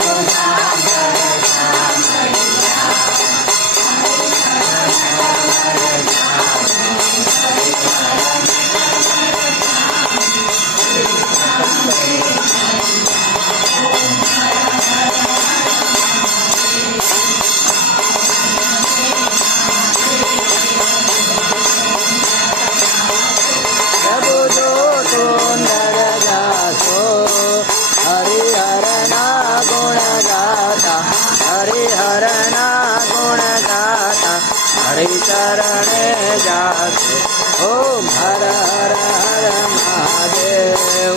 Rama Rama Rama Rama चरणे जासे। ॐ हर हर हर महादेव।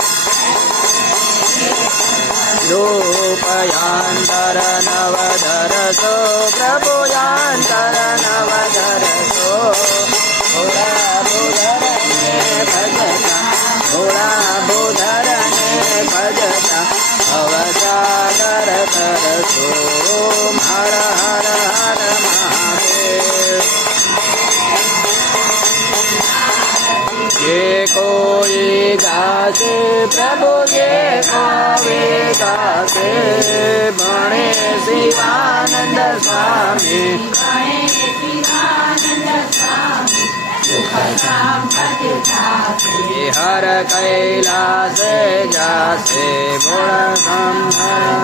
रूपयान्तर नवधरसो गासे प्रभु कोवे गासे बणे शिवानंद स्वामी। ये हर कैलास जासे ओम हर